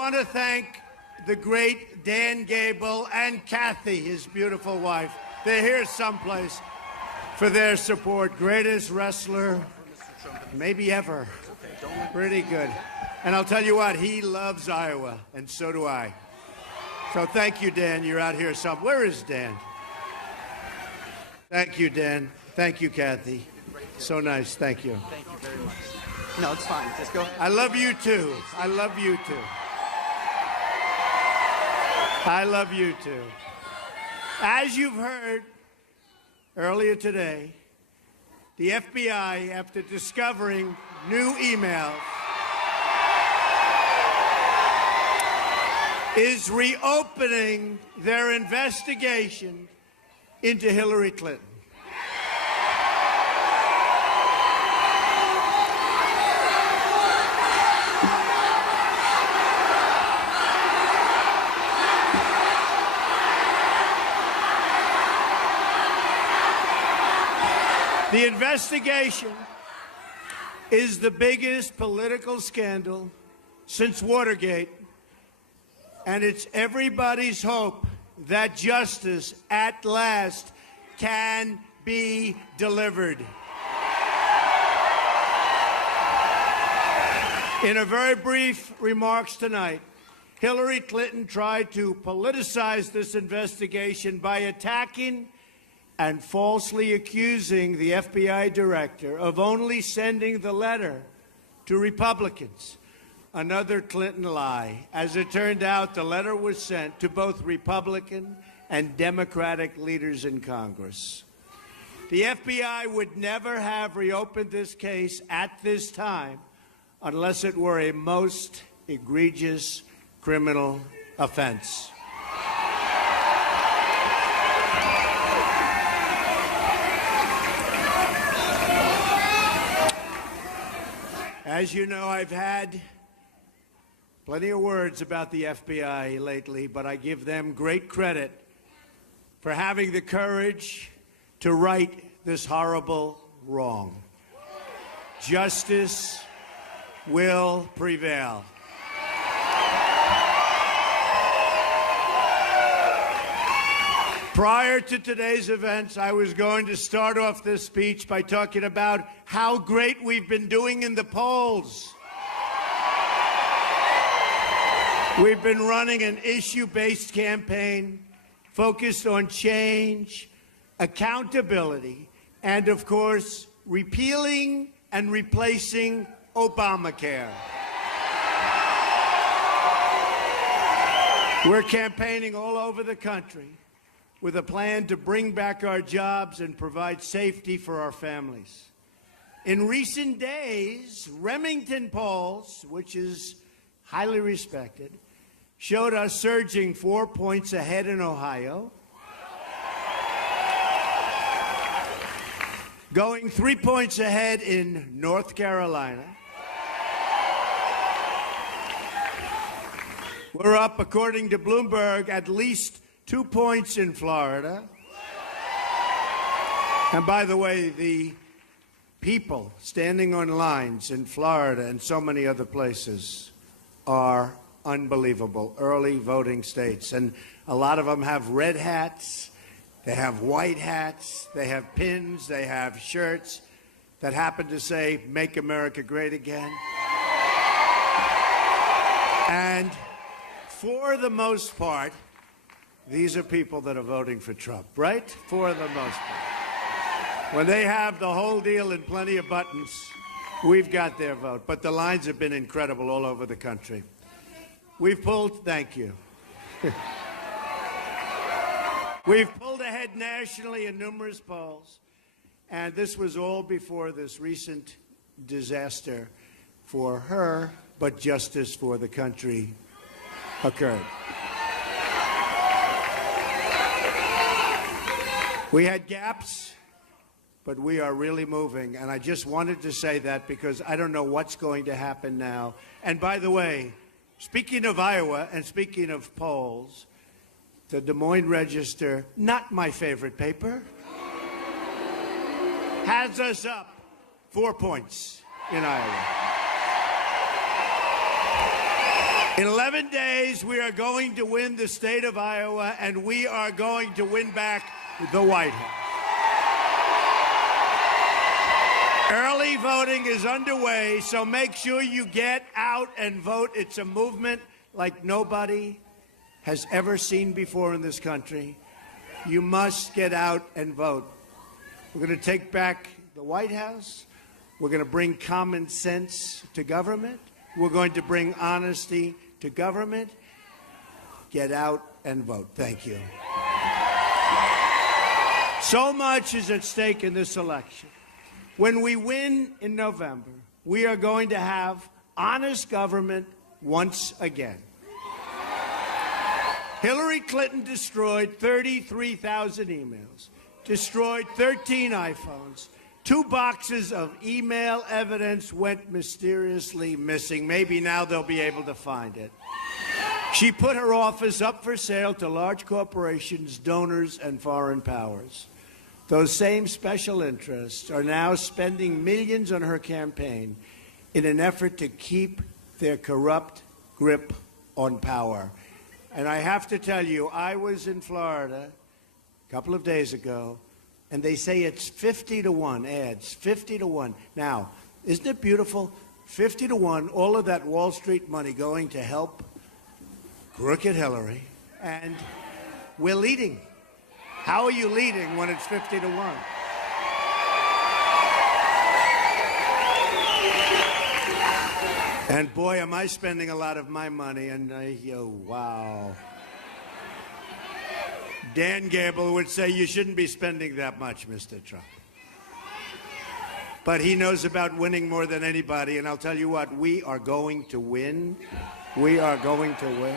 want to thank the great Dan Gable and Kathy, his beautiful wife. They're here someplace for their support. Greatest wrestler maybe ever. Pretty good. And I'll tell you what, he loves Iowa, and so do I. So thank you, Dan. You're out here somewhere. Where is Dan? Thank you, Dan. Thank you, Kathy. So nice. Thank you. Thank you very much. No, it's fine. Just go ahead. I love you, too. I love you, too. I love you, too. As you've heard earlier today, the FBI, after discovering new emails, is reopening their investigation into Hillary Clinton. The investigation is the biggest political scandal since Watergate, and it's everybody's hope that justice at last can be delivered. In a very brief remarks tonight, Hillary Clinton tried to politicize this investigation by attacking and falsely accusing the FBI director of only sending the letter to Republicans. Another Clinton lie. As it turned out, the letter was sent to both Republican and Democratic leaders in Congress. The FBI would never have reopened this case at this time unless it were a most egregious criminal offense. As you know, I've had plenty of words about the FBI lately, but I give them great credit for having the courage to right this horrible wrong. Justice will prevail. Prior to today's events, I was going to start off this speech by talking about how great we've been doing in the polls. We've been running an issue-based campaign focused on change, accountability, and, of course, repealing and replacing Obamacare. We're campaigning all over the country with a plan to bring back our jobs and provide safety for our families. In recent days, Remington polls, which is highly respected, showed us surging 4 points ahead in Ohio, going 3 points ahead in North Carolina. We're up, according to Bloomberg, at least 2 points in Florida. And by the way, the people standing on lines in Florida and so many other places are unbelievable. Early voting states. And a lot of them have red hats, they have white hats, they have pins, they have shirts that happen to say, "Make America Great Again." And for the most part, these are people that are voting for Trump, right? For the most part. When they have the whole deal and plenty of buttons, we've got their vote. But the lines have been incredible all over the country. We've pulled, thank you. We've pulled ahead nationally in numerous polls. And this was all before this recent disaster for her, but justice for the country occurred. We had gaps, but we are really moving. And I just wanted to say that because I don't know what's going to happen now. And by the way, speaking of Iowa and speaking of polls, the Des Moines Register, not my favorite paper, has us up 4 points in Iowa. In 11 days, we are going to win the state of Iowa, and we are going to win back the White House. Early voting is underway, so make sure you get out and vote. It's a movement like nobody has ever seen before in this country. You must get out and vote. We're going to take back the White House. We're going to bring common sense to government. We're going to bring honesty to government. Get out and vote. Thank you. So much is at stake in this election. When we win in November, we are going to have honest government once again. Hillary Clinton destroyed 33,000 emails, destroyed 13 iPhones. 2 boxes of email evidence went mysteriously missing. Maybe now they'll be able to find it. She put her office up for sale to large corporations, donors, and foreign powers. Those same special interests are now spending millions on her campaign in an effort to keep their corrupt grip on power. And I have to tell you, I was in Florida a couple of days ago, and they say it's 50-1 ads, 50-1. Now, isn't it beautiful? 50-1, all of that Wall Street money going to help crooked Hillary, and we're leading. How are you leading when it's 50-1? And boy, am I spending a lot of my money, and wow. Dan Gable would say you shouldn't be spending that much, Mr. Trump. But he knows about winning more than anybody, and I'll tell you what, we are going to win. We are going to win.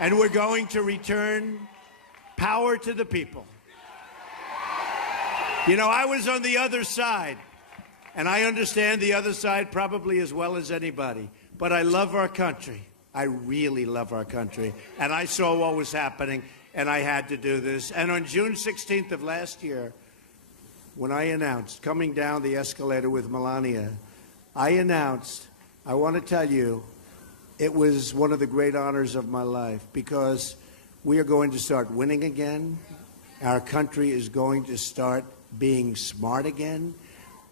And we're going to return power to the people. You know, I was on the other side, and I understand the other side probably as well as anybody, but I love our country. I really love our country. And I saw what was happening, and I had to do this. And on June 16th of last year, when I announced, coming down the escalator with Melania, I announced, I want to tell you, it was one of the great honors of my life, because we are going to start winning again. Our country is going to start being smart again.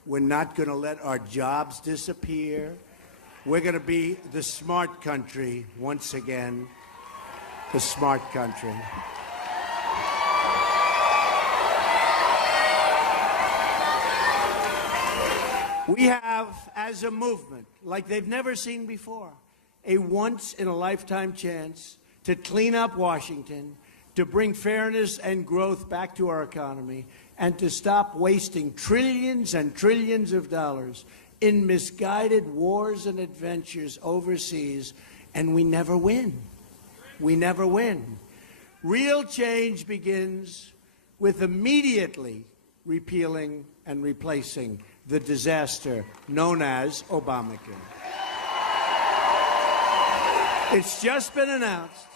We're not going to let our jobs disappear. We're going to be the smart country once again. The smart country. We have, as a movement, like they've never seen before, a once-in-a-lifetime chance to clean up Washington, to bring fairness and growth back to our economy, and to stop wasting trillions and trillions of dollars in misguided wars and adventures overseas, and we never win. We never win. Real change begins with immediately repealing and replacing the disaster known as Obamacare. It's just been announced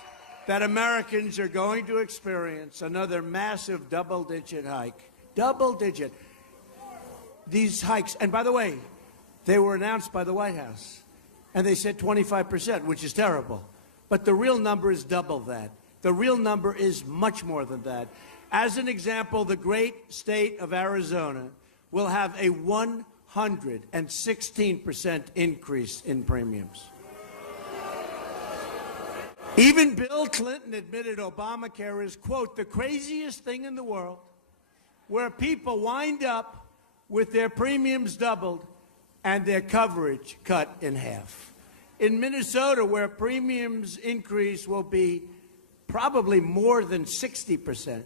that Americans are going to experience another massive double-digit hike. Double-digit. These hikes, and by the way, they were announced by the White House, and they said 25%, which is terrible. But the real number is double that. The real number is much more than that. As an example, the great state of Arizona will have a 116% increase in premiums. Even Bill Clinton admitted Obamacare is, quote, the craziest thing in the world, where people wind up with their premiums doubled and their coverage cut in half. In Minnesota, where premiums increase will be probably more than 60%,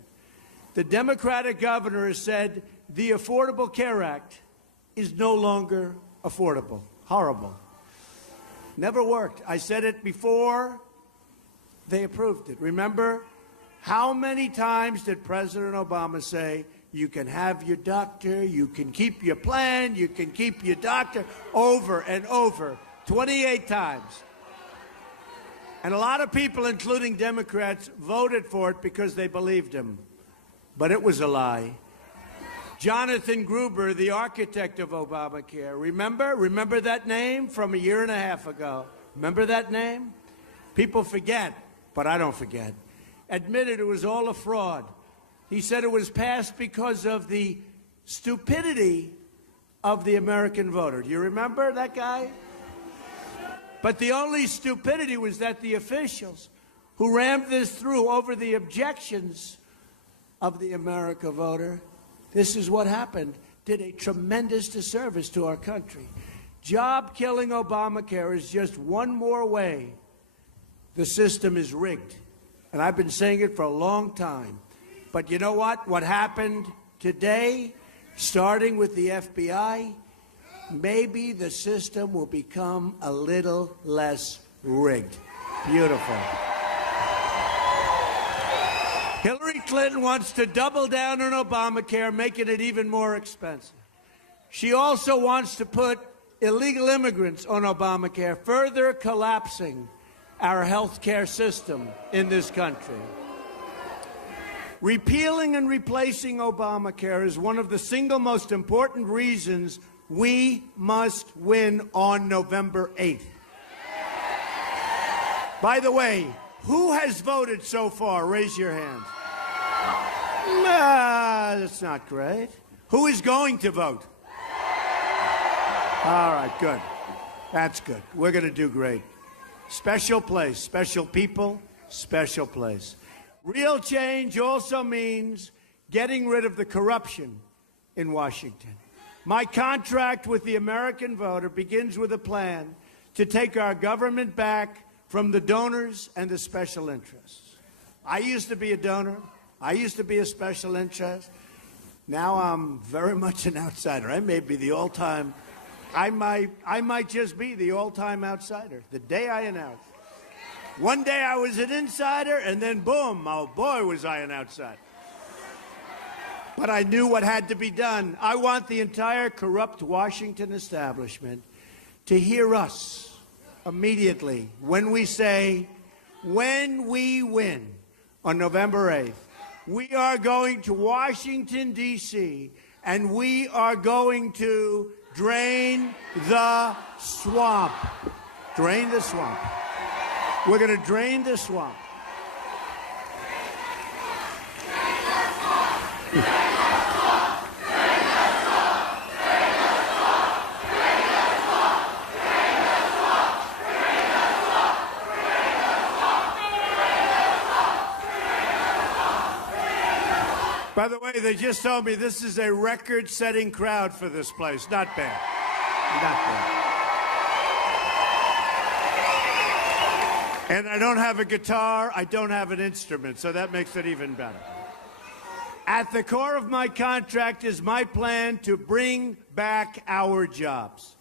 the Democratic governor has said the Affordable Care Act is no longer affordable. Horrible. Never worked. I said it before they approved it. Remember, how many times did President Obama say, you can have your doctor, you can keep your plan, you can keep your doctor, over and over, 28 times. And a lot of people, including Democrats, voted for it because they believed him. But it was a lie. Jonathan Gruber, the architect of Obamacare, remember that name from a year and a half ago? Remember that name? People forget, but I don't forget. Admitted it was all a fraud. He said it was passed because of the stupidity of the American voter. Do you remember that guy? But the only stupidity was that the officials who rammed this through over the objections of the American voter, this is what happened, did a tremendous disservice to our country. Job-killing Obamacare is just one more way the system is rigged. And I've been saying it for a long time. But you know what? What happened today, starting with the FBI, maybe the system will become a little less rigged. Beautiful. Hillary Clinton wants to double down on Obamacare, making it even more expensive. She also wants to put illegal immigrants on Obamacare, further collapsing our health care system in this country. Repealing and replacing Obamacare is one of the single most important reasons we must win on November 8th. By the way, who has voted so far? Raise your hand. That's not great. Who is going to vote? All right, good. That's good. We're going to do great. Special place, special people, special place. Real change also means getting rid of the corruption in Washington. My contract with the American voter begins with a plan to take our government back from the donors and the special interests. I used to be a donor. I used to be a special interest. Now I'm very much an outsider. I may be the all-time, I might just be the all-time outsider. The day I announced. One day I was an insider, and then boom, oh boy, was I an outsider. But I knew what had to be done. I want the entire corrupt Washington establishment to hear us immediately when we say, when we win on November 8th, we are going to Washington, D.C., and we are going to drain the swamp. Drain the swamp. We're going to drain the swamp. By the way, they just told me this is a record-setting crowd for this place. Not bad. Not bad. And I don't have a guitar, I don't have an instrument, so that makes it even better. At the core of my contract is my plan to bring back our jobs.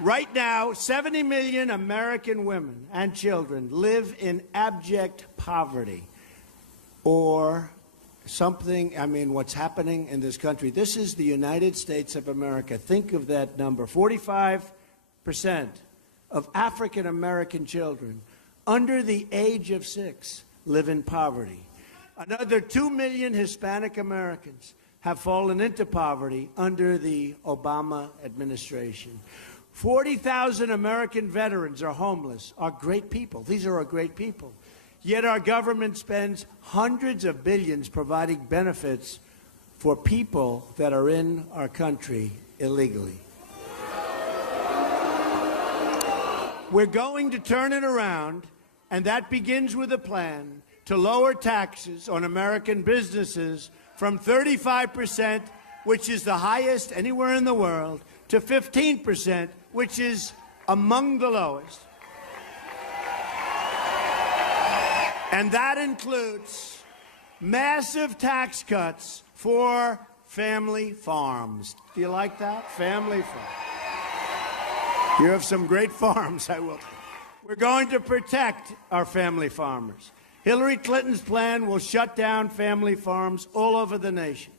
Right now, 70 million American women and children live in abject poverty or something, I mean, what's happening in this country. This is the United States of America. Think of that number. 45% of African American children under the age of 6 live in poverty. Another 2 million Hispanic Americans have fallen into poverty under the Obama administration. 40,000 American veterans are homeless, are great people. These are our great people. Yet our government spends hundreds of billions providing benefits for people that are in our country illegally. We're going to turn it around, and that begins with a plan to lower taxes on American businesses from 35%, which is the highest anywhere in the world, to 15%, which is among the lowest. And that includes massive tax cuts for family farms. Do you like that? Family farms. You have some great farms, I will. We're going to protect our family farmers. Hillary Clinton's plan will shut down family farms all over the nation.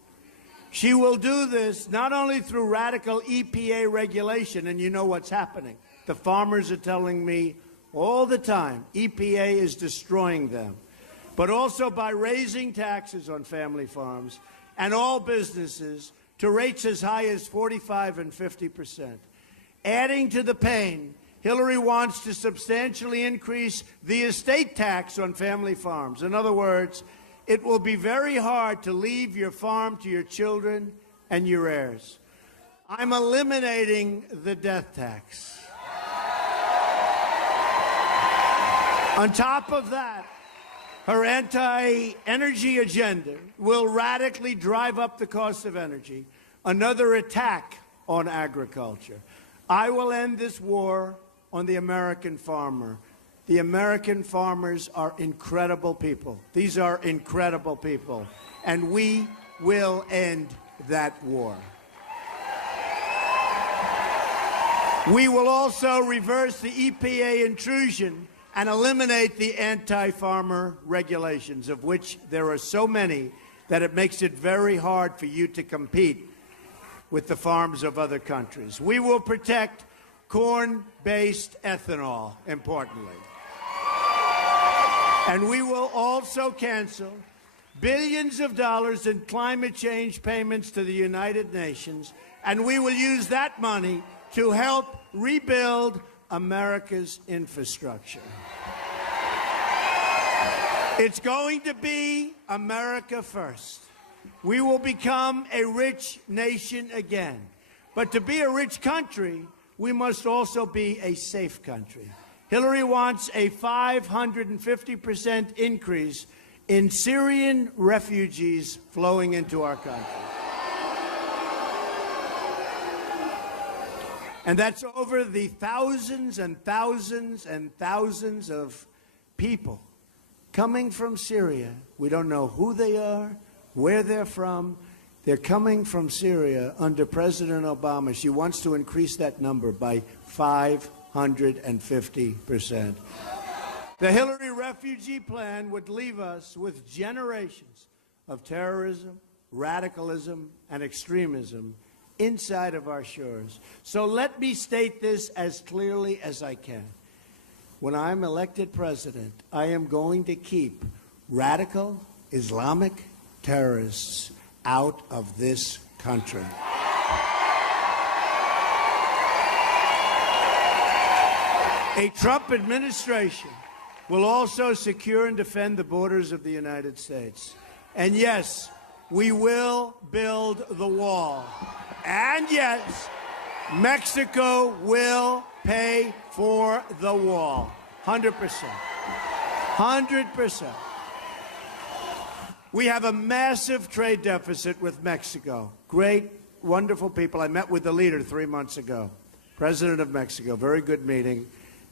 She will do this not only through radical EPA regulation, and you know what's happening. The farmers are telling me all the time EPA is destroying them, but also by raising taxes on family farms and all businesses to rates as high as 45% and 50%. Adding to the pain, Hillary wants to substantially increase the estate tax on family farms. In other words, it will be very hard to leave your farm to your children and your heirs. I'm eliminating the death tax. On top of that, her anti-energy agenda will radically drive up the cost of energy, another attack on agriculture. I will end this war on the American farmer. The American farmers are incredible people. These are incredible people. And we will end that war. We will also reverse the EPA intrusion and eliminate the anti-farmer regulations, of which there are so many that it makes it very hard for you to compete with the farms of other countries. We will protect corn-based ethanol, importantly. And we will also cancel billions of dollars in climate change payments to the United Nations, and we will use that money to help rebuild America's infrastructure. It's going to be America first. We will become a rich nation again. But to be a rich country, we must also be a safe country. Hillary wants a 550% increase in Syrian refugees flowing into our country. And that's over the thousands and thousands and thousands of people coming from Syria. We don't know who they are, where they're from. They're coming from Syria under President Obama. She wants to increase that number by 550%. The Hillary refugee plan would leave us with generations of terrorism, radicalism, and extremism inside of our shores. So let me state this as clearly as I can. When I'm elected president, I am going to keep radical Islamic terrorists out of this country. A Trump administration will also secure and defend the borders of the United States. And yes, we will build the wall. And yes, Mexico will pay for the wall. 100%. 100%. We have a massive trade deficit with Mexico. Great, wonderful people. I met with the leader 3 months ago, President of Mexico. Very good meeting.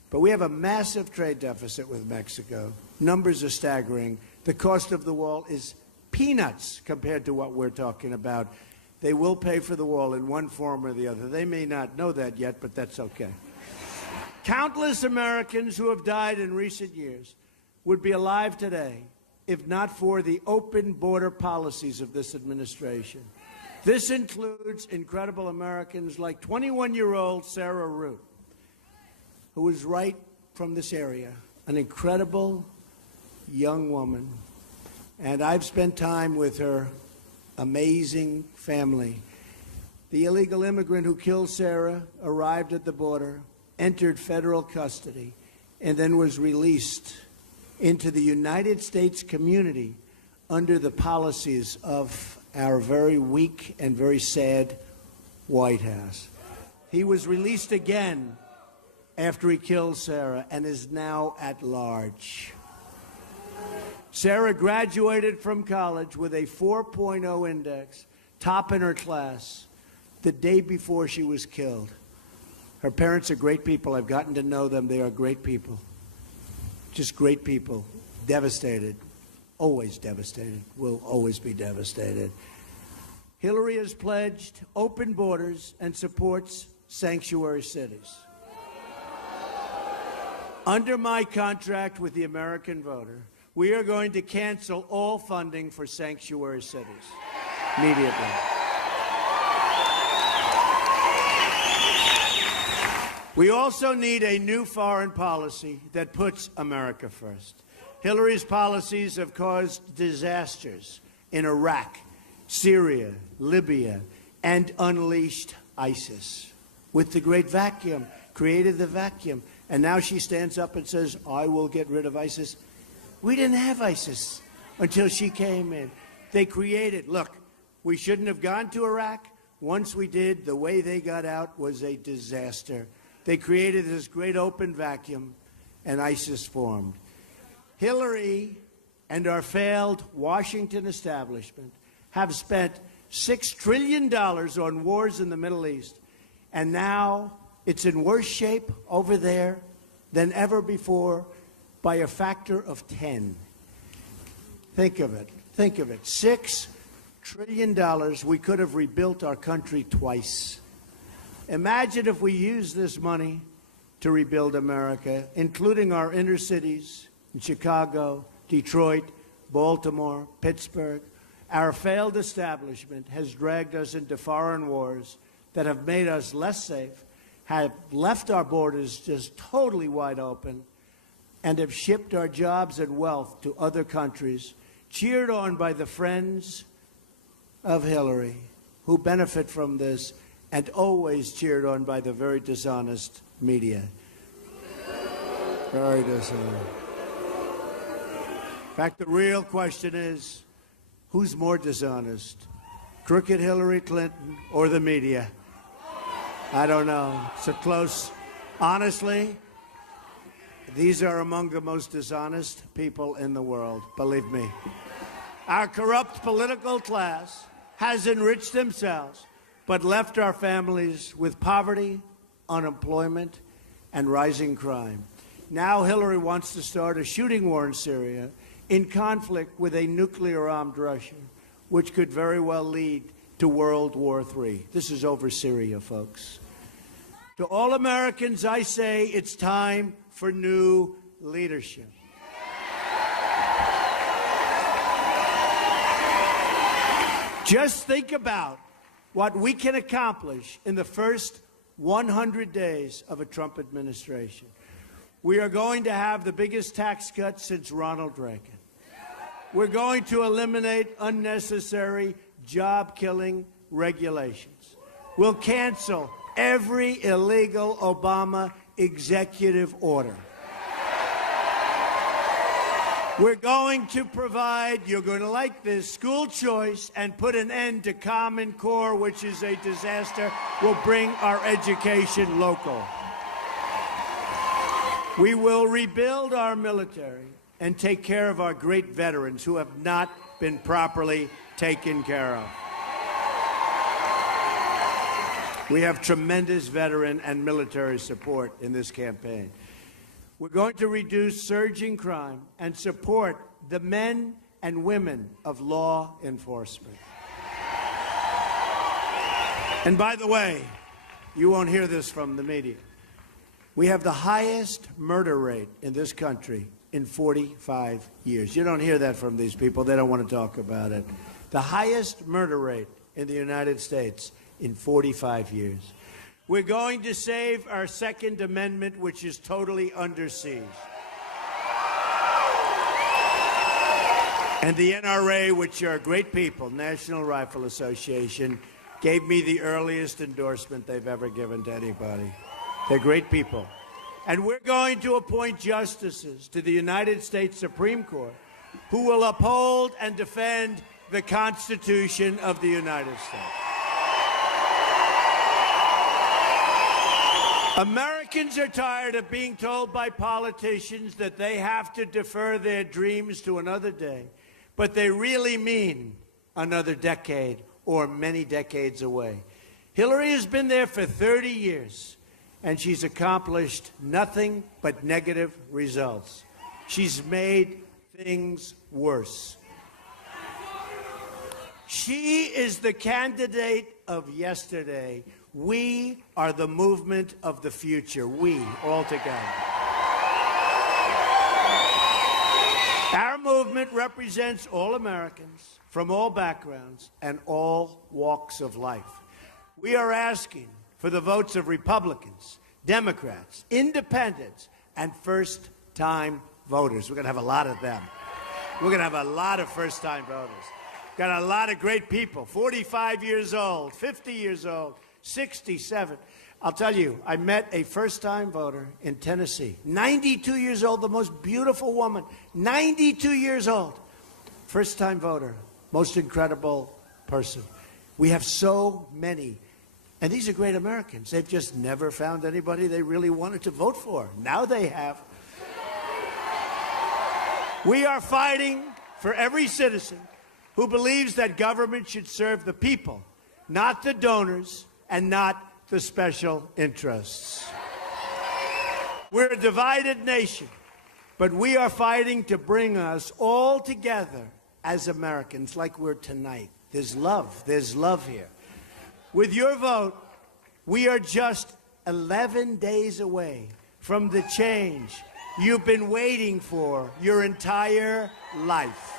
But we have a massive trade deficit with Mexico. Numbers are staggering. The cost of the wall is peanuts compared to what we're talking about. They will pay for the wall in one form or the other. They may not know that yet, but that's okay. Countless Americans who have died in recent years would be alive today if not for the open border policies of this administration. This includes incredible Americans like 21-year-old Sarah Root, who is right from this area, an incredible young woman. And I've spent time with her amazing family. The illegal immigrant who killed Sarah arrived at the border, entered federal custody, and then was released into the United States community under the policies of our very weak and very sad White House. He was released again after he killed Sarah and is now at large. Sarah graduated from college with a 4.0 index, top in her class, the day before she was killed. Her parents are great people. I've gotten to know them. They are great people. Just great people. Devastated. Always devastated. Will always be devastated. Hillary has pledged open borders and supports sanctuary cities. Under my contract with the American voter, we are going to cancel all funding for sanctuary cities immediately. We also need a new foreign policy that puts America first. Hillary's policies have caused disasters in Iraq, Syria, Libya, and unleashed ISIS. With the Great Vacuum, created the vacuum. And now she stands up and says, I will get rid of ISIS. We didn't have ISIS until she came in. They created, look, we shouldn't have gone to Iraq. Once we did, the way they got out was a disaster. They created this great open vacuum, and ISIS formed. Hillary and our failed Washington establishment have spent $6 trillion on wars in the Middle East, and now it's in worse shape over there than ever before by a factor of 10. Think of it. Think of it. $6 trillion. We could have rebuilt our country twice. Imagine if we used this money to rebuild America, including our inner cities in Chicago, Detroit, Baltimore, Pittsburgh. Our failed establishment has dragged us into foreign wars that have made us less safe, have left our borders just totally wide open, and have shipped our jobs and wealth to other countries, cheered on by the friends of Hillary, who benefit from this, and always cheered on by the very dishonest media. Very dishonest. In fact, the real question is, who's more dishonest? Crooked Hillary Clinton or the media? I don't know. It's a close. Honestly, these are among the most dishonest people in the world, believe me. Our corrupt political class has enriched themselves, but left our families with poverty, unemployment, and rising crime. Now Hillary wants to start a shooting war in Syria in conflict with a nuclear-armed Russia, which could very well lead to World War III. This is over Syria, folks. To all Americans, I say it's time for new leadership. Just think about what we can accomplish in the first 100 days of a Trump administration. We are going to have the biggest tax cut since Ronald Reagan. We're going to eliminate unnecessary job-killing regulations. We'll cancel every illegal Obama executive order. We're going to provide, you're going to like this, school choice and put an end to Common Core, which is a disaster. We'll bring our education local. We will rebuild our military and take care of our great veterans who have not been properly taken care of. We have tremendous veteran and military support in this campaign. We're going to reduce surging crime and support the men and women of law enforcement. And by the way, you won't hear this from the media. We have the highest murder rate in this country in 45 years. You don't hear that from these people. They don't want to talk about it. The highest murder rate in the United States in 45 years. We're going to save our Second Amendment, which is totally under siege. And the NRA, which are great people, National Rifle Association, gave me the earliest endorsement they've ever given to anybody. They're great people. And we're going to appoint justices to the United States Supreme Court who will uphold and defend the Constitution of the United States. Americans are tired of being told by politicians that they have to defer their dreams to another day, but they really mean another decade or many decades away. Hillary has been there for 30 years, and she's accomplished nothing but negative results. She's made things worse. She is the candidate of yesterday. We are the movement of the future. We, all together. Our movement represents all Americans from all backgrounds and all walks of life. We are asking for the votes of Republicans, Democrats, independents, and first-time voters. We're going to have a lot of them. We're going to have a lot of first-time voters. Got a lot of great people, 45 years old, 50 years old, 67. I'll tell you, I met a first-time voter in Tennessee, 92 years old, the most beautiful woman, 92 years old. First-time voter, most incredible person. We have so many, and these are great Americans. They've just never found anybody they really wanted to vote for. Now they have. We are fighting for every citizen who believes that government should serve the people, not the donors and not the special interests. We're a divided nation, but we are fighting to bring us all together as Americans like we're tonight. There's love here. With your vote, we are just 11 days away from the change you've been waiting for your entire life.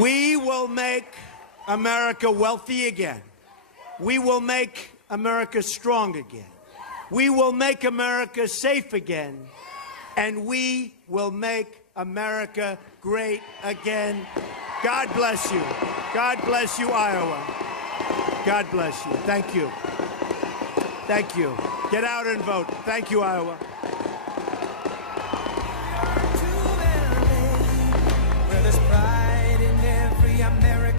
We will make America wealthy again. We will make America strong again. We will make America safe again. And we will make America great again. God bless you. God bless you, Iowa. God bless you. Thank you. Thank you. Get out and vote. Thank you, Iowa. Where there's pride.